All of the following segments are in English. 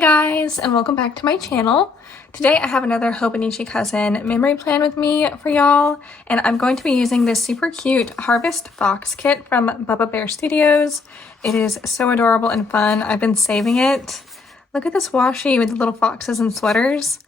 guys, and welcome back to my channel. Today I have another Hobonichi cousin memory plan with me for y'all, and I'm going to be using this super cute Harvest Fox kit from Bubba Bear Studios. It is so adorable and fun. I've been saving it. Look at this washi with the little foxes and sweaters.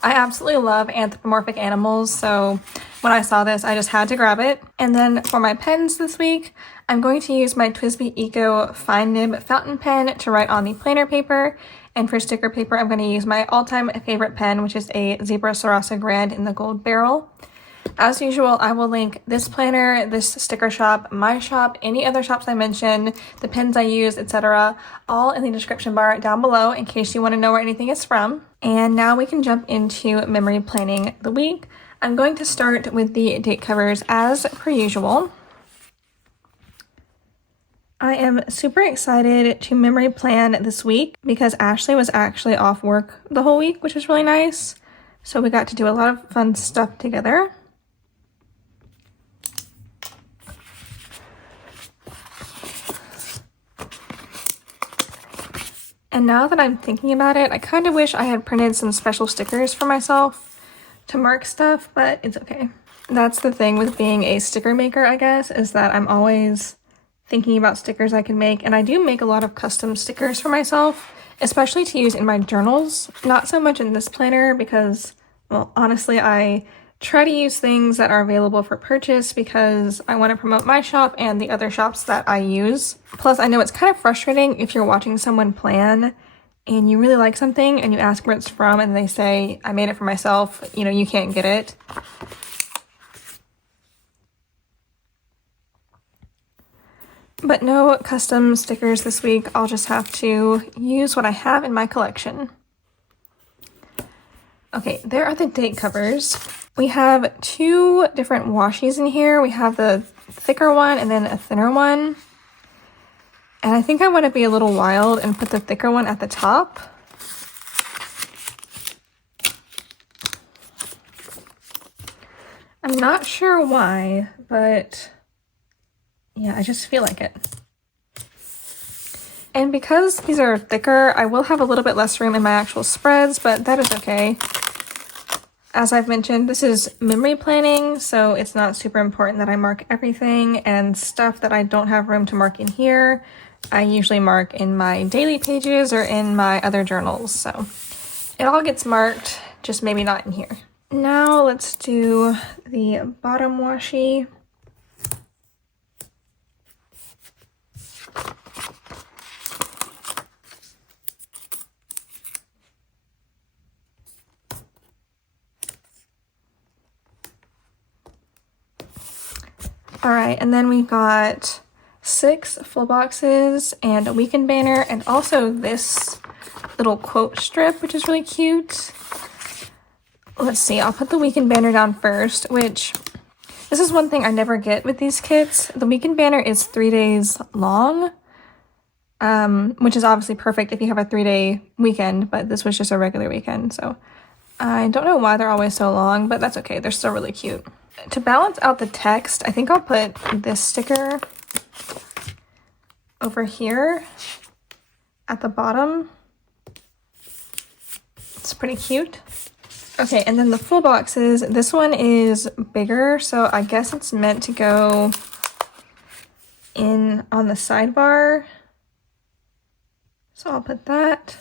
I absolutely love anthropomorphic animals, so when I saw this, I just had to grab it. And then for my pens this week, I'm going to use my TWSBI Eco Fine Nib fountain pen to write on the planner paper. And for sticker paper, I'm going to use my all-time favorite pen, which is a Zebra Sarasa Grand in the gold barrel. As usual, I will link this planner, this sticker shop, my shop, any other shops I mention, the pens I use, etc., all in the description bar down below in case you want to know where anything is from. And now we can jump into memory planning the week. I'm going to start with the date covers as per usual. I am super excited to memory plan this week because Ashley was actually off work the whole week, which was really nice. So we got to do a lot of fun stuff together. And now that I'm thinking about it, I kind of wish I had printed some special stickers for myself to mark stuff, but it's okay. That's the thing with being a sticker maker, I guess, is that I'm always thinking about stickers I can make, and I do make a lot of custom stickers for myself, especially to use in my journals. Not so much in this planner because, well, honestly, I try to use things that are available for purchase because I want to promote my shop and the other shops that I use. Plus, I know it's kind of frustrating if you're watching someone plan and you really like something and you ask where it's from and they say, I made it for myself, you know, you can't get it. But no custom stickers this week. I'll just have to use what I have in my collection. Okay, there are the date covers. We have two different washies in here. We have the thicker one and then a thinner one. And I think I want to be a little wild and put the thicker one at the top. I'm not sure why, but yeah, I just feel like it. And because these are thicker, I will have a little bit less room in my actual spreads, but that is okay. As I've mentioned, this is memory planning, so it's not super important that I mark everything, and stuff that I don't have room to mark in here, I usually mark in my daily pages or in my other journals, so it all gets marked, just maybe not in here. Now let's do the bottom washi. All right, and then we've got 6 full boxes and a weekend banner, and also this little quote strip, which is really cute. Let's see, I'll put the weekend banner down first, which this is one thing I never get with these kits. The weekend banner is 3 days long, which is obviously perfect if you have a 3-day weekend, but this was just a regular weekend, so I don't know why they're always so long, but that's okay. They're still really cute. To balance out the text, I think I'll put this sticker over here at the bottom. It's pretty cute. Okay, and then the full boxes, this one is bigger, so I guess it's meant to go in on the sidebar. So I'll put that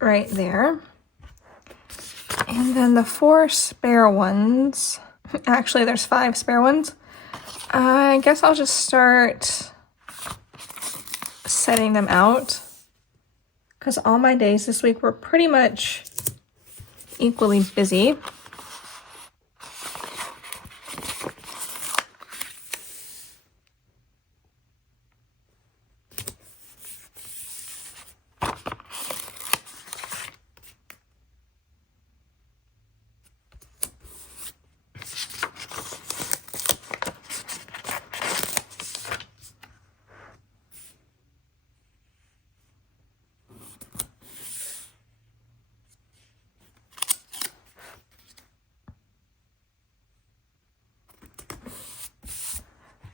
right there. And then the 4 spare ones, actually there's 5 spare ones. I guess I'll just start setting them out because all my days this week were pretty much equally busy.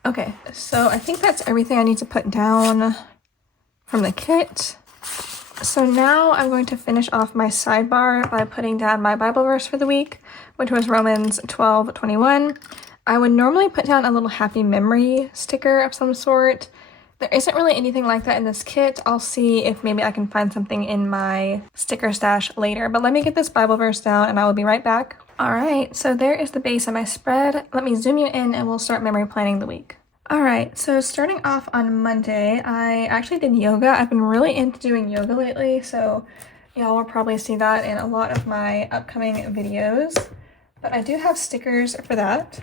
Okay, so I think that's everything I need to put down from the kit. So now I'm going to finish off my sidebar by putting down my Bible verse for the week, which was Romans 12:21. I would normally put down a little happy memory sticker of some sort. There isn't really anything like that in this kit. I'll see if maybe I can find something in my sticker stash later, but let me get this Bible verse down and I will be right back. All right, so there is the base of my spread. Let me zoom you in and we'll start memory planning the week. All right, so starting off on Monday, I actually did yoga. I've been really into doing yoga lately, so y'all will probably see that in a lot of my upcoming videos, but I do have stickers for that.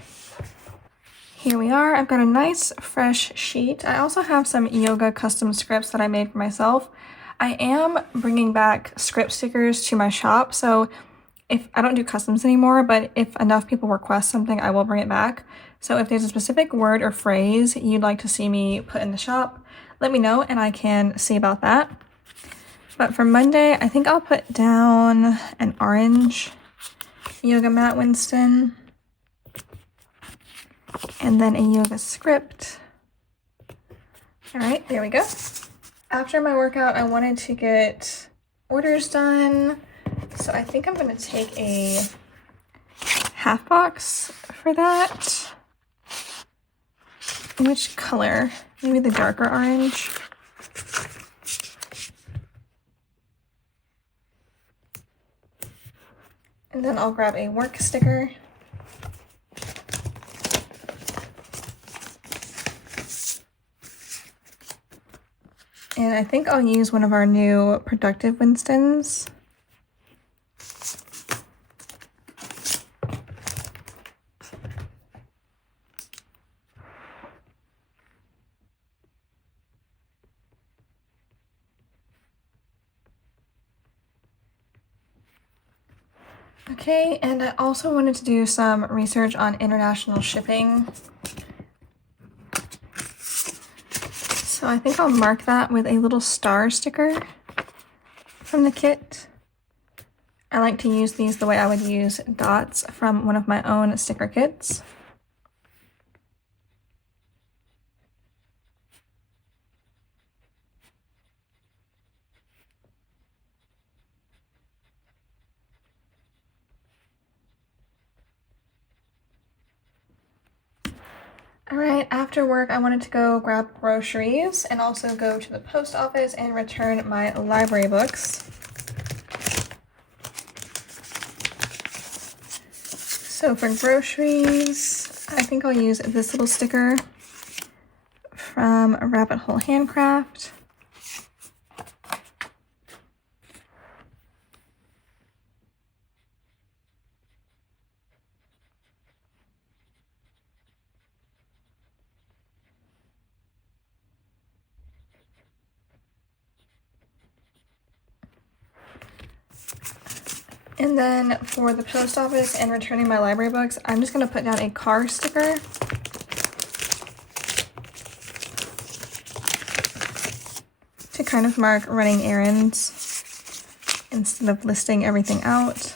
Here we are. I've got a nice fresh sheet. I also have some yoga custom scripts that I made for myself. I am bringing back script stickers to my shop, so if I don't do customs anymore, but if enough people request something, I will bring it back. So if there's a specific word or phrase you'd like to see me put in the shop, let me know and I can see about that. But for Monday, I think I'll put down an orange yoga mat Winston and then a yoga script. All right, there we go. After my workout, I wanted to get orders done. So I think I'm going to take a half box for that. Which color? Maybe the darker orange. And then I'll grab a work sticker. And I think I'll use one of our new productive Winstons. Okay, and I also wanted to do some research on international shipping. So I think I'll mark that with a little star sticker from the kit. I like to use these the way I would use dots from one of my own sticker kits. All right, after work, I wanted to go grab groceries and also go to the post office and return my library books. So for groceries, I think I'll use this little sticker from Rabbit Hole Handcraft. And then for the post office and returning my library books, I'm just going to put down a car sticker. To kind of mark running errands instead of listing everything out.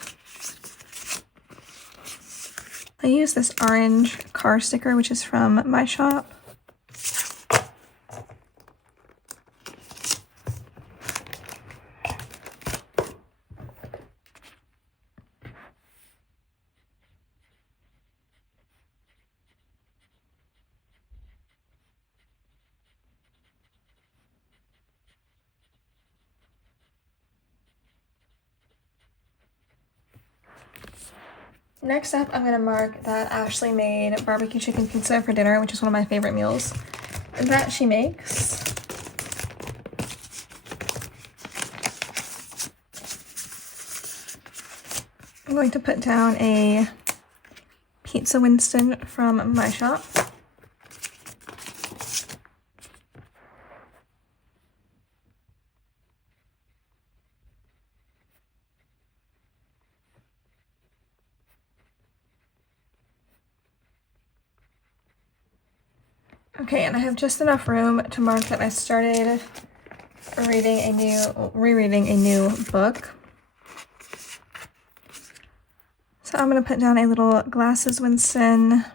I use this orange car sticker, which is from my shop. Next up, I'm going to mark that Ashley made barbecue chicken pizza for dinner, which is one of my favorite meals that she makes. I'm going to put down a pizza Winston from my shop. Okay, and I have just enough room to mark that I started rereading a new book. So I'm going to put down a little glasses Winston.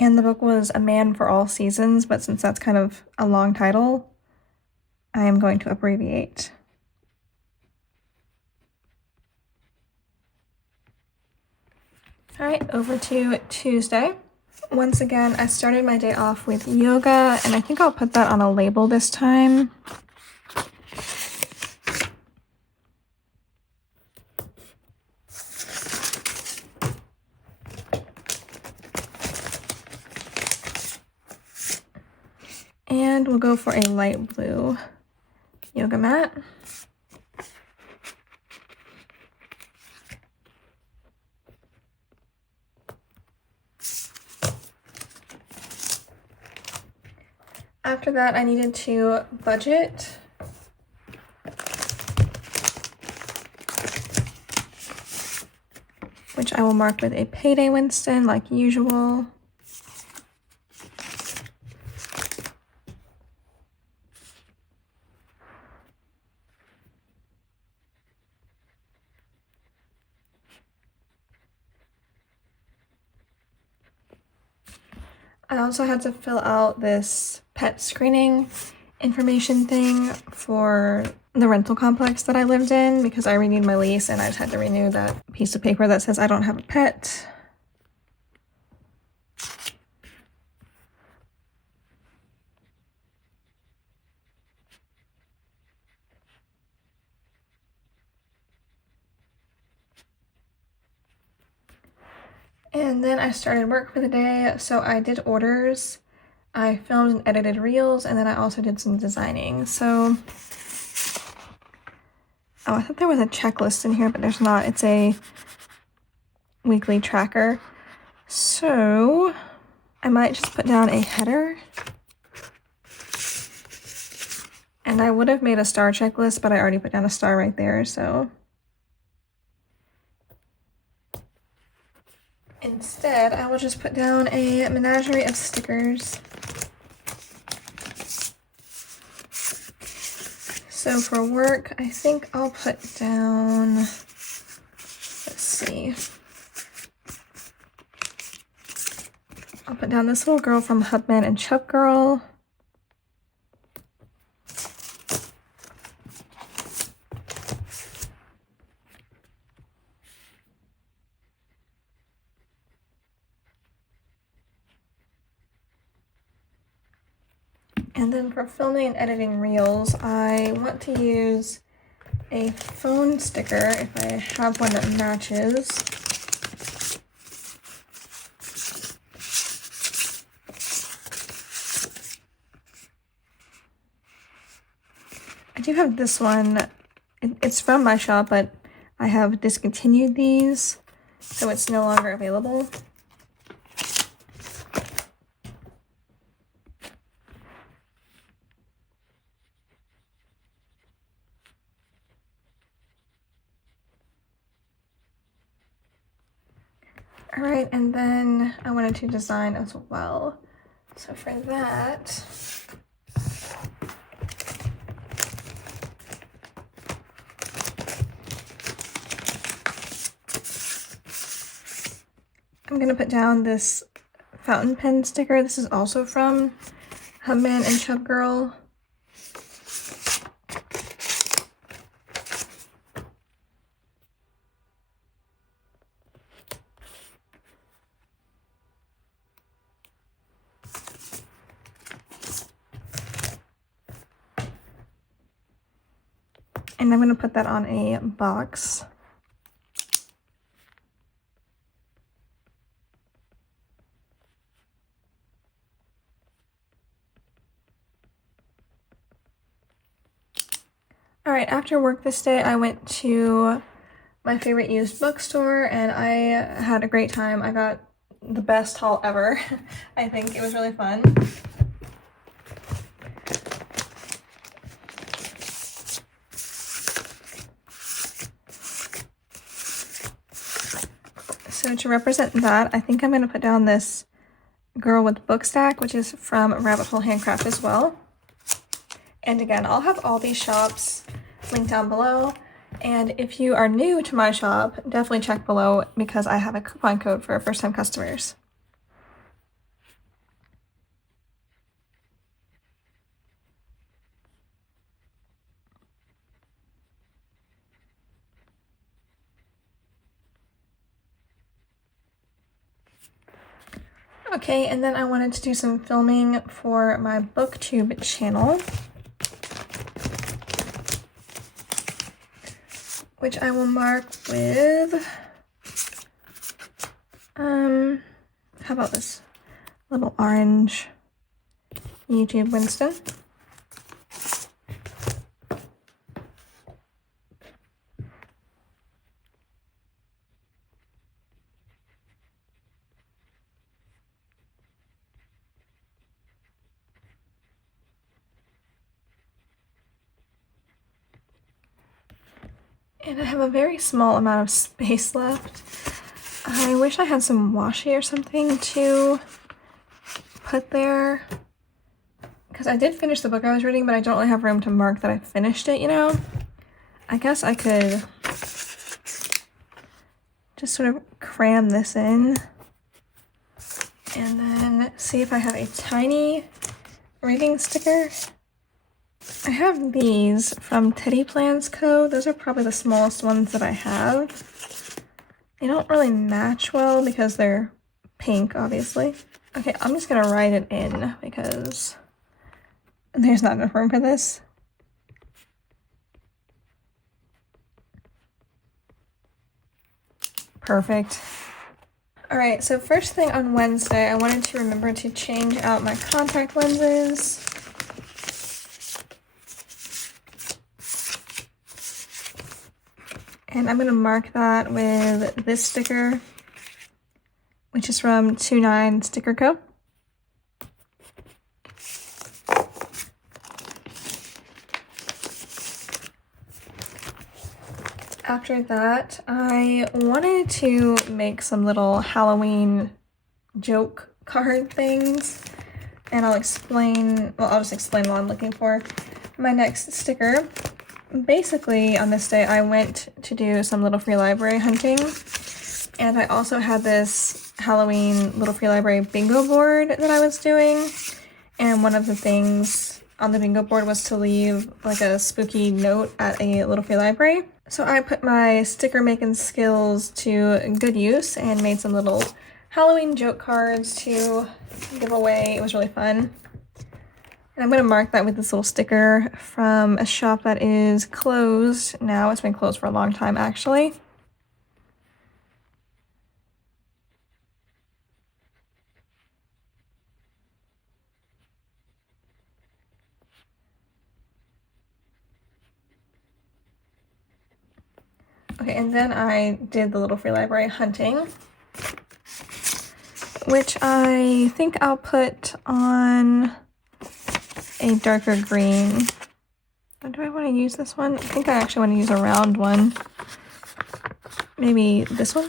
And the book was A Man for All Seasons, but since that's kind of a long title, I am going to abbreviate. All right, over to Tuesday. Once again, I started my day off with yoga, and I think I'll put that on a label this time. And we'll go for a light blue yoga mat. After that, I needed to budget. Which I will mark with a Payday Winston like usual. I also had to fill out this pet screening information thing for the rental complex that I lived in because I renewed my lease and I just had to renew that piece of paper that says I don't have a pet. And then I started work for the day, so I did orders, I filmed and edited reels, and then I also did some designing. So, oh, I thought there was a checklist in here, but there's not. It's a weekly tracker. So, I might just put down a header. And I would have made a star checklist, but I already put down a star right there, so. Instead, I will just put down a menagerie of stickers. So for work, I think I'll put down, let's see. I'll put down this little girl from Hubman and Chubb Girl. And then for filming and editing reels, I want to use a phone sticker if I have one that matches. I do have this one. It's from my shop, but I have discontinued these, so it's no longer available. All right, and then I wanted to design as well. So for that, I'm gonna put down this fountain pen sticker. This is also from Hubman and Chubb Girl. And I'm going to put that on a box. All right, after work this day, I went to my favorite used bookstore and I had a great time. I got the best haul ever. I think it was really fun. So to represent that, I think I'm going to put down this girl with book stack, which is from Rabbit Hole Handcraft as well. And again, I'll have all these shops linked down below. And if you are new to my shop, definitely check below because I have a coupon code for first-time customers. Okay, and then I wanted to do some filming for my booktube channel, which I will mark with, how about this little orange YouTube Winston. And I have a very small amount of space left. I wish I had some washi or something to put there, because I did finish the book I was reading, but I don't really have room to mark that I finished it, you know? I guess I could just sort of cram this in and then see if I have a tiny reading sticker. I have these from Teddy Plans Co. Those are probably the smallest ones that I have. They don't really match well because they're pink, obviously. Okay, I'm just gonna write it in because there's not enough room for this. Perfect. All right, so first thing on Wednesday, I wanted to remember to change out my contact lenses. And I'm gonna mark that with this sticker, which is from 29 Sticker Co. After that, I wanted to make some little Halloween joke card things, and I'll just explain what I'm looking for. My next sticker, basically on this day, I went to do some little free library hunting, and I also had this Halloween little free library bingo board that I was doing, and one of the things on the bingo board was to leave like a spooky note at a little free library. So I put my sticker making skills to good use and made some little Halloween joke cards to give away. It was really fun. And I'm going to mark that with this little sticker from a shop that is closed now. It's been closed for a long time, actually. Okay, and then I did the little free library hunting, which I think I'll put on a darker green. Or do I want to use this one? I think I actually want to use a round one. Maybe this one?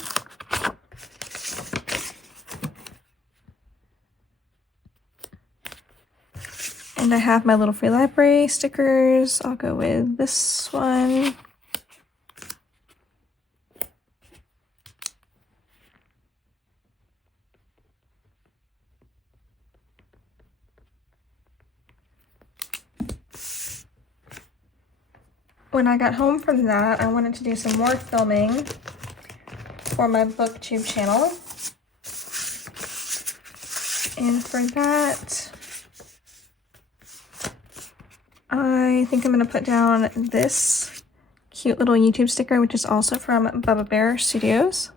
And I have my little free library stickers. I'll go with this one. When I got home from that, I wanted to do some more filming for my booktube channel. And for that, I think I'm going to put down this cute little YouTube sticker, which is also from Bubba Bear Studios.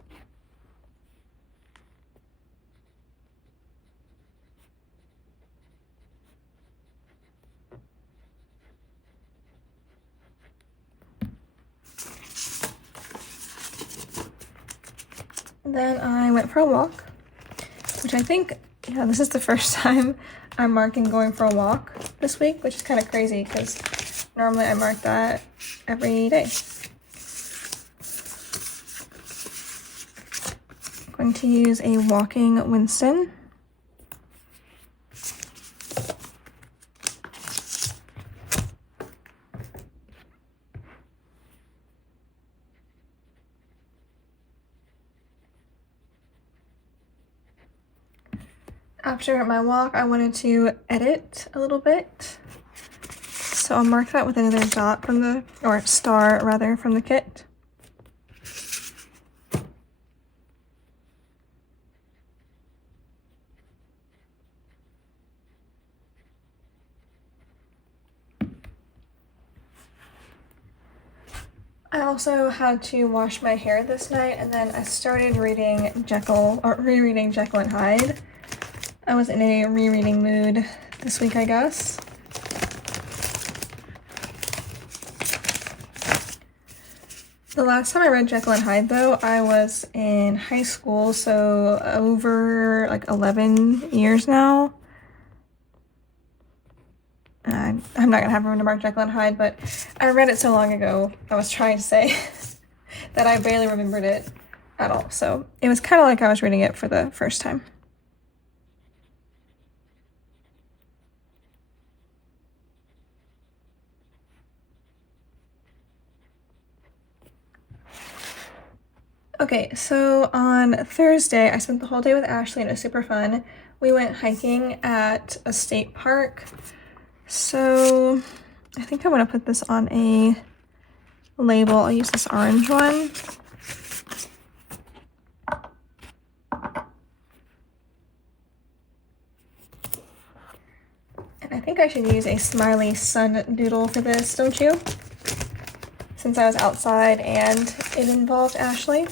Then I went for a walk, which I think, yeah, this is the first time I'm marking going for a walk this week, which is kind of crazy because normally I mark that every day. I'm going to use a walking Winston. After my walk, I wanted to edit a little bit. So I'll mark that with another dot from the, or star rather, from the kit. I also had to wash my hair this night, and then I started reading rereading Jekyll and Hyde. I was in a rereading mood this week, I guess. The last time I read Jekyll and Hyde, though, I was in high school, so over like 11 years now. I'm not gonna have a remember Jekyll and Hyde, but I read it so long ago, I was trying to say, that I barely remembered it at all. So it was kind of like I was reading it for the first time. Okay, so on Thursday, I spent the whole day with Ashley and it was super fun. We went hiking at a state park. So I think I want to put this on a label. I'll use this orange one. And I think I should use a smiley sun doodle for this, don't you? Since I was outside and it involved Ashley.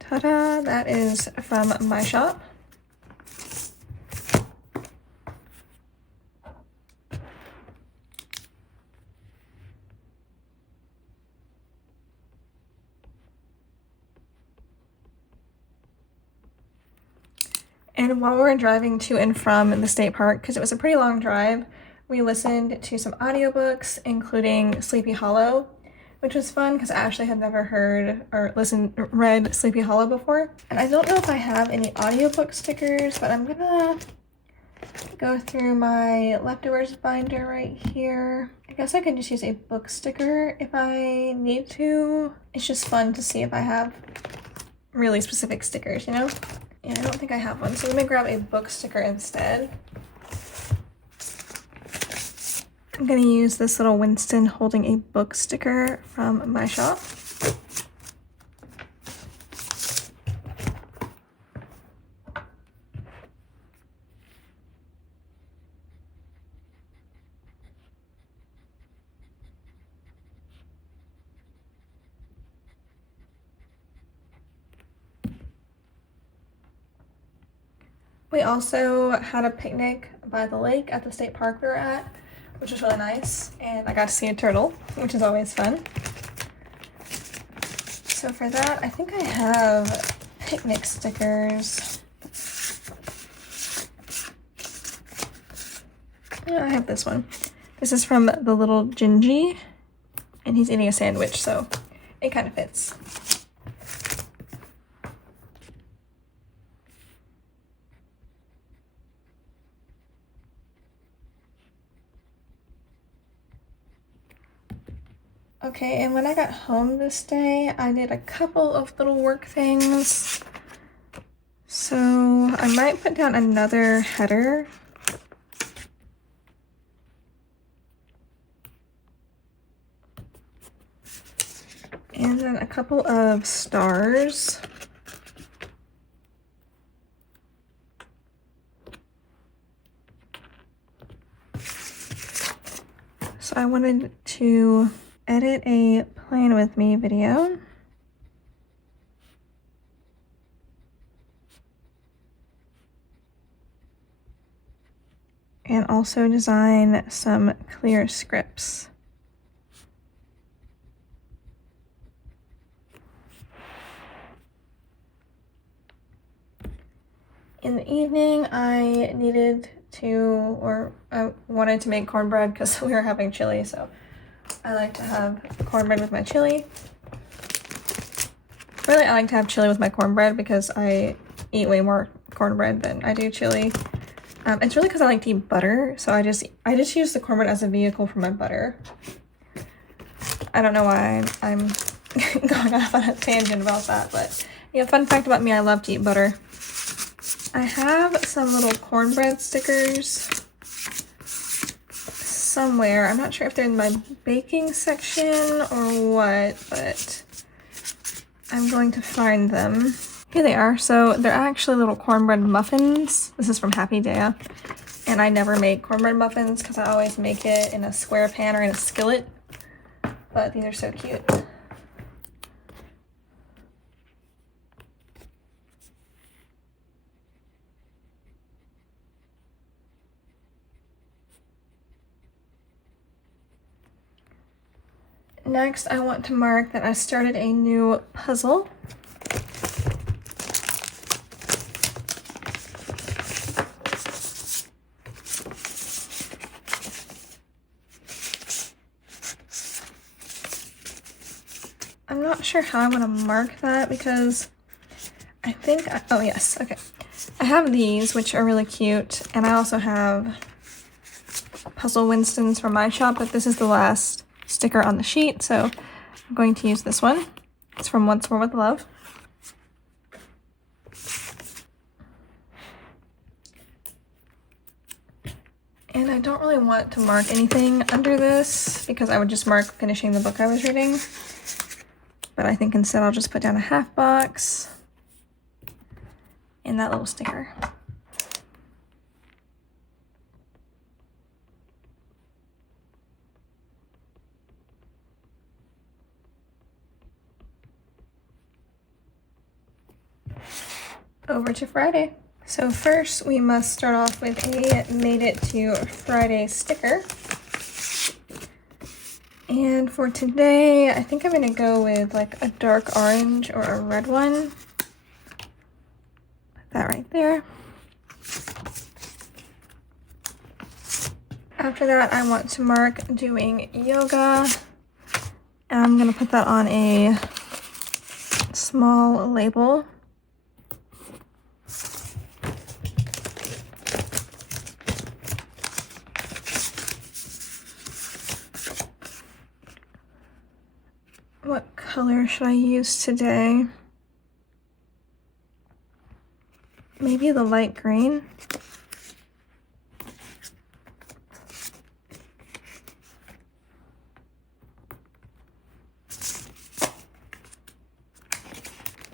Ta-da! That is from my shop. And while we were driving to and from the state park, because it was a pretty long drive, we listened to some audiobooks, including Sleepy Hollow, which was fun because Ashley had never heard or read Sleepy Hollow before. And I don't know if I have any audiobook stickers, but I'm gonna go through my leftovers binder right here. I guess I could just use a book sticker if I need to. It's just fun to see if I have really specific stickers, you know? And I don't think I have one, so let me grab a book sticker instead. I'm gonna use this little Winston holding a book sticker from my shop. We also had a picnic by the lake at the state park we were at, which was really nice, and I got to see a turtle, which is always fun. So for that, I think I have picnic stickers. Yeah, I have this one. This is from the little Gingy, and he's eating a sandwich, so it kind of fits. Okay, and when I got home this day, I did a couple of little work things. So I might put down another header. And then a couple of stars. So I wanted to edit a plan with me video. And also design some clear scripts. In the evening, I wanted to make cornbread because we were having chili, so I like to have cornbread with my chili. Really, I like to have chili with my cornbread because I eat way more cornbread than I do chili. It's really because I like to eat butter, so I just use the cornbread as a vehicle for my butter. I don't know why I'm going off on a tangent about that, but yeah, fun fact about me, I love to eat butter. I have some little cornbread stickers somewhere. I'm not sure if they're in my baking section or what, but I'm going to find them. Here they are. So they're actually little cornbread muffins. This is from Happy Daya. And I never make cornbread muffins because I always make it in a square pan or in a skillet. But these are so cute. Next, I want to mark that I started a new puzzle. I'm not sure how I'm going to mark that because I think, oh yes, okay. I have these, which are really cute, and I also have puzzle Winstons from my shop, but this is the last sticker on the sheet, so I'm going to use this one. It's from Once More with Love. And I don't really want to mark anything under this because I would just mark finishing the book I was reading. But I think instead I'll just put down a half box and that little sticker. Over to Friday. So first we must start off with a Made It to Friday sticker. And for today, I think I'm gonna go with like a dark orange or a red one. Put that right there. After that, I want to mark doing yoga. And I'm gonna put that on a small label. What color should I use today? Maybe the light green.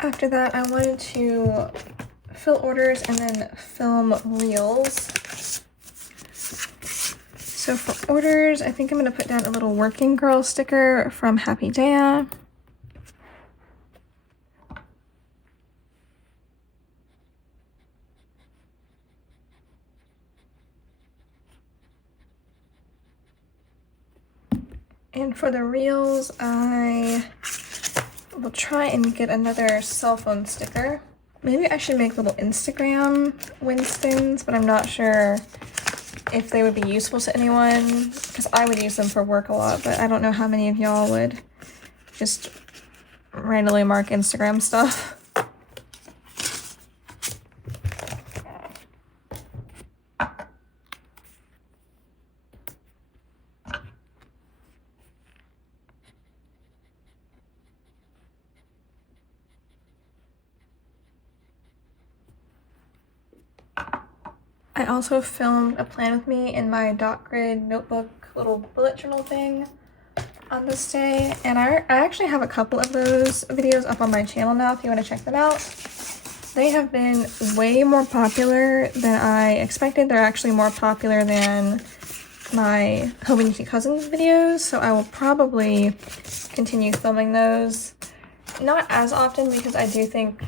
After that, I wanted to fill orders and then film reels. So for orders, I think I'm going to put down a little working girl sticker from Happy Daya. And for the reels, I will try and get another cell phone sticker. Maybe I should make little Instagram Winstons, but I'm not sure if they would be useful to anyone, because I would use them for work a lot, but I don't know how many of y'all would just randomly mark Instagram stuff. I also filmed a plan with me in my dot grid notebook little bullet journal thing on this day, and I actually have a couple of those videos up on my channel now if you want to check them out. They have been way more popular than I expected. They're actually more popular than my Hobonichi Cousins videos, so I will probably continue filming those. Not as often because I do think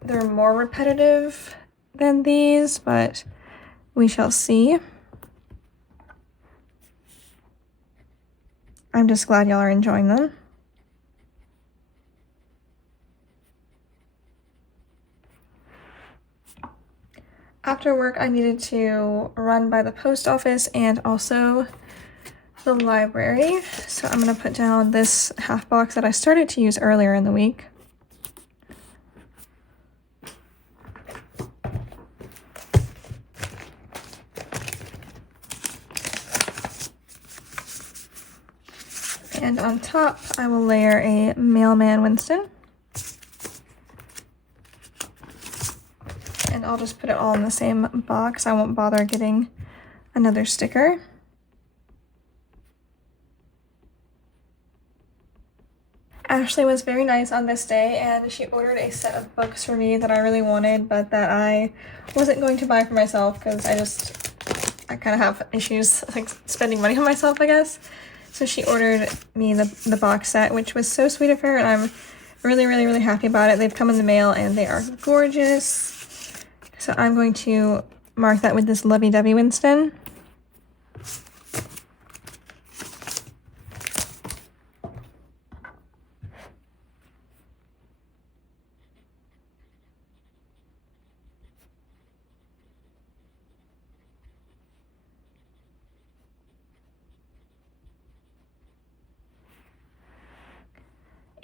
they're more repetitive than these, but we shall see. I'm just glad y'all are enjoying them. After work, I needed to run by the post office and also the library. So I'm going to put down this half box that I started to use earlier in the week. And on top, I will layer a Mailman Winston. And I'll just put it all in the same box. I won't bother getting another sticker. Ashley was very nice on this day, and she ordered a set of books for me that I really wanted, but that I wasn't going to buy for myself because I just I kind of have issues like spending money on myself, I guess. So she ordered me the box set, which was so sweet of her, and I'm really, really, really happy about it. They've come in the mail and they are gorgeous. So I'm going to mark that with this lovey-dovey Winston.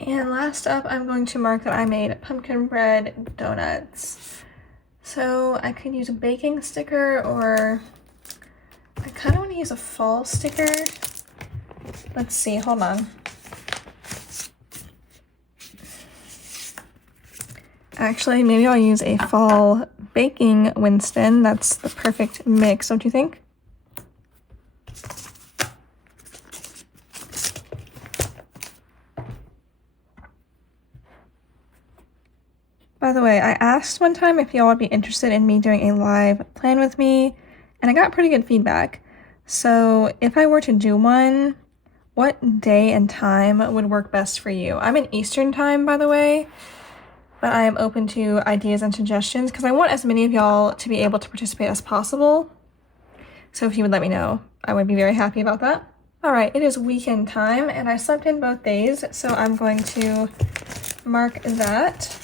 And last up, I'm going to mark that I made pumpkin bread donuts. So I could use a baking sticker, or I kind of want to use a fall sticker. Let's see, hold on. Actually, maybe I'll use a fall baking Winston. That's the perfect mix, don't you think? By the way, I asked one time if y'all would be interested in me doing a live plan with me, and I got pretty good feedback. So if I were to do one, what day and time would work best for you? I'm in Eastern time, by the way, but I am open to ideas and suggestions because I want as many of y'all to be able to participate as possible. So if you would let me know, I would be very happy about that. All right, it is weekend time, and I slept in both days, so I'm going to mark that.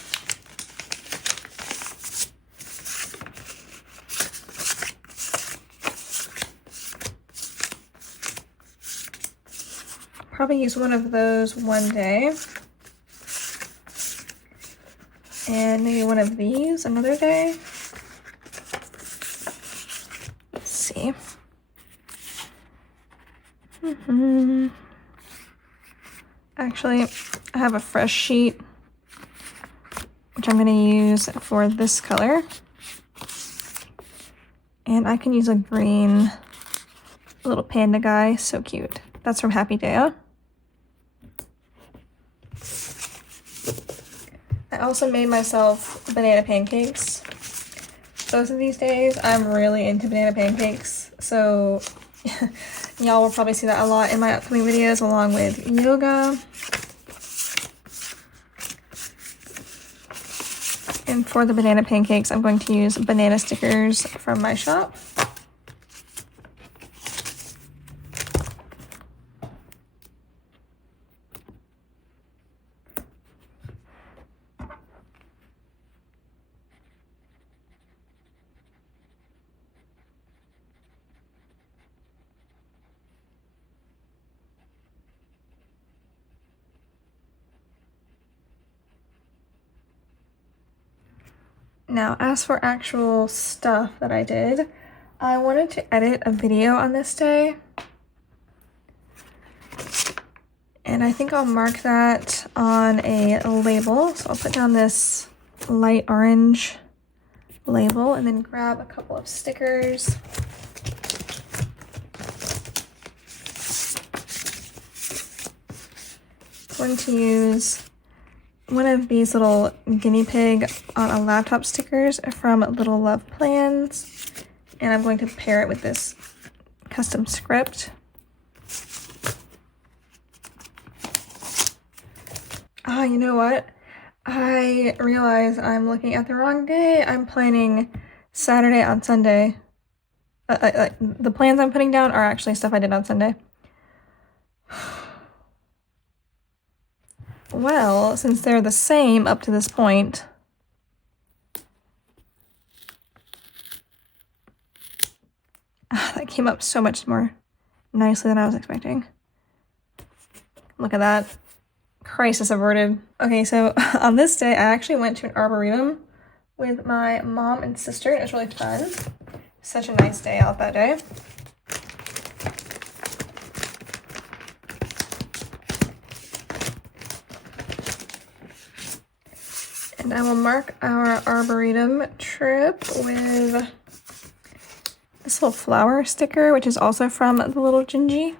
Probably use one of those one day, and maybe one of these another day. Let's see. Actually, I have a fresh sheet, which I'm going to use for this color, and I can use a green little panda guy, so cute. That's from Happy Daya. I also made myself banana pancakes. Both of these days, I'm really into banana pancakes, so y'all will probably see that a lot in my upcoming videos along with yoga. And for the banana pancakes, I'm going to use banana stickers from my shop. Now, as for actual stuff that I did, I wanted to edit a video on this day. And I think I'll mark that on a label. So I'll put down this light orange label and then grab a couple of stickers. I'm going to use one of these little guinea pig on a laptop stickers from Little Love Plans, and I'm going to pair it with this custom script. Ah, you know what? I realize I'm looking at the wrong day. I'm planning Saturday on Sunday. The plans I'm putting down are actually stuff I did on Sunday. Well, since they're the same up to this point, that came up so much more nicely than I was expecting. Look at that. Crisis averted. Okay, so on this day, I actually went to an arboretum with my mom and sister. It was really fun. Such a nice day out that day. And I will mark our arboretum trip with this little flower sticker, which is also from the Little Gingy.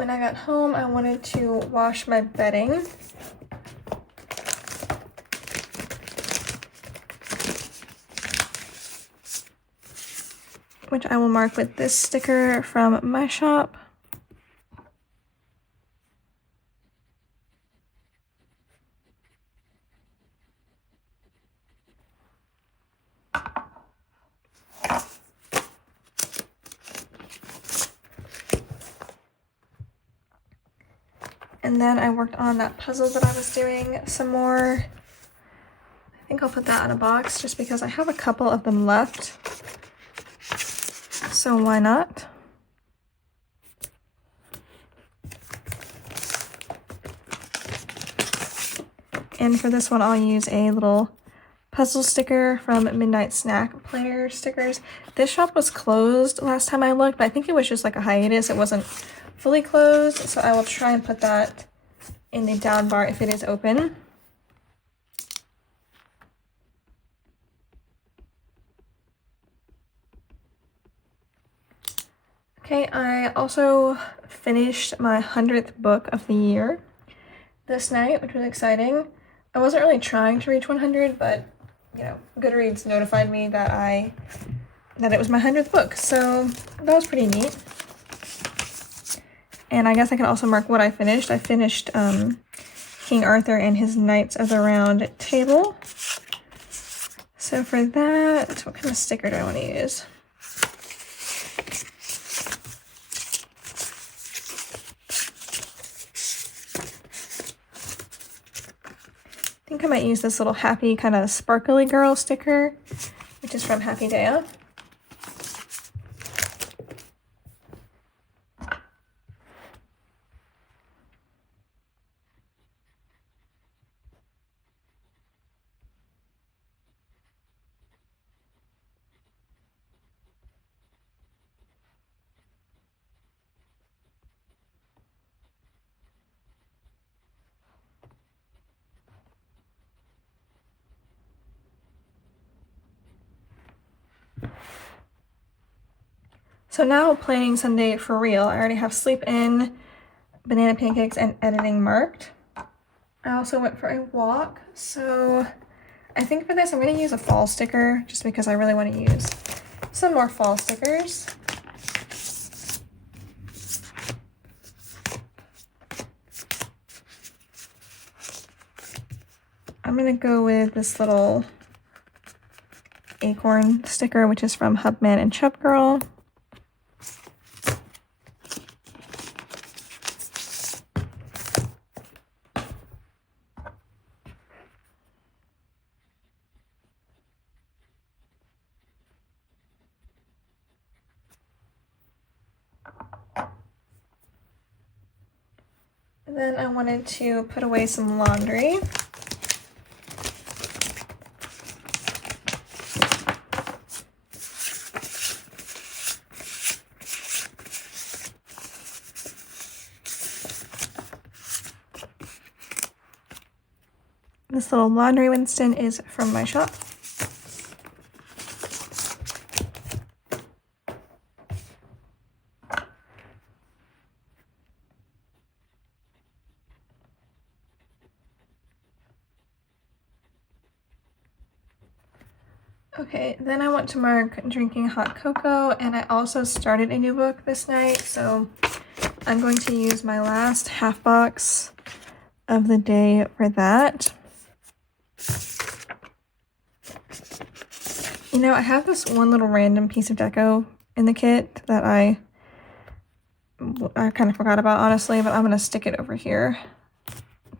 when I got home, I wanted to wash my bedding. Which I will mark with this sticker from my shop. And then I worked on that puzzle that I was doing some more. I think I'll put that in a box just because I have a couple of them left. So why not? And for this one, I'll use a little puzzle sticker from Midnight Snack Planner Stickers. This shop was closed last time I looked, but I think it was just like a hiatus. It wasn't fully closed, so I will try and put that in the down bar if it is open. Okay, I also finished my 100th book of the year this night, which was exciting. I wasn't really trying to reach 100, but you know, Goodreads notified me that it was my 100th book, so that was pretty neat. And I guess I can also mark what I finished. I finished King Arthur and his Knights of the Round Table. So for that, what kind of sticker do I want to use? I think I might use this little happy kind of sparkly girl sticker, which is from Happy Daya. So now planning Sunday for real. I already have sleep in, banana pancakes, and editing marked. I also went for a walk, so I think for this I'm going to use a fall sticker just because I really want to use some more fall stickers. I'm going to go with this little acorn sticker, which is from Hubman and Chub Girl. And then I wanted to put away some laundry. This little laundry Winston is from my shop. Okay, then I want to mark drinking hot cocoa, and I also started a new book this night, so I'm going to use my last half box of the day for that. You know, I have this one little random piece of deco in the kit that I kind of forgot about, honestly, but I'm going to stick it over here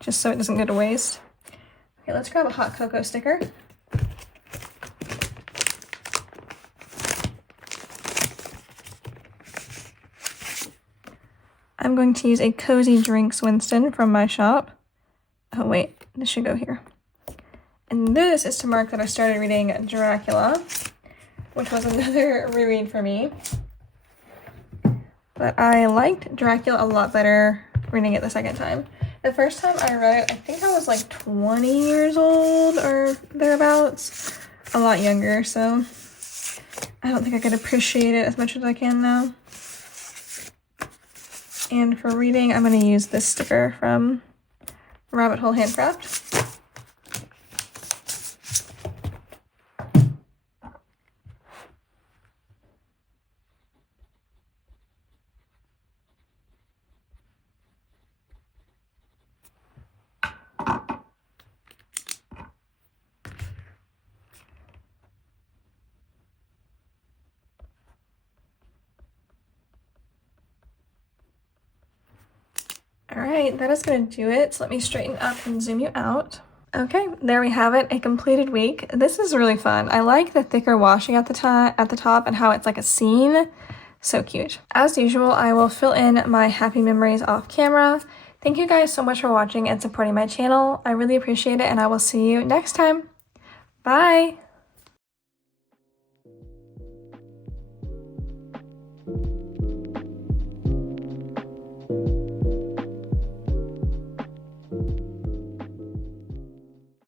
just so it doesn't go to waste. Okay, let's grab a hot cocoa sticker. I'm going to use a Cozy Drinks Winston from my shop. Oh wait, this should go here. And this is to mark that I started reading Dracula, which was another reread for me. But I liked Dracula a lot better reading it the second time. The first time I read it, I think I was like 20 years old or thereabouts. A lot younger, so I don't think I could appreciate it as much as I can now. And for reading, I'm going to use this sticker from Rabbit Hole Handcraft. All right, that is going to do it. So let me straighten up and zoom you out. Okay, there we have it, a completed week. This is really fun. I like the thicker washi at the top and how it's like a scene. So cute. As usual, I will fill in my happy memories off camera. Thank you guys so much for watching and supporting my channel. I really appreciate it, and I will see you next time. Bye!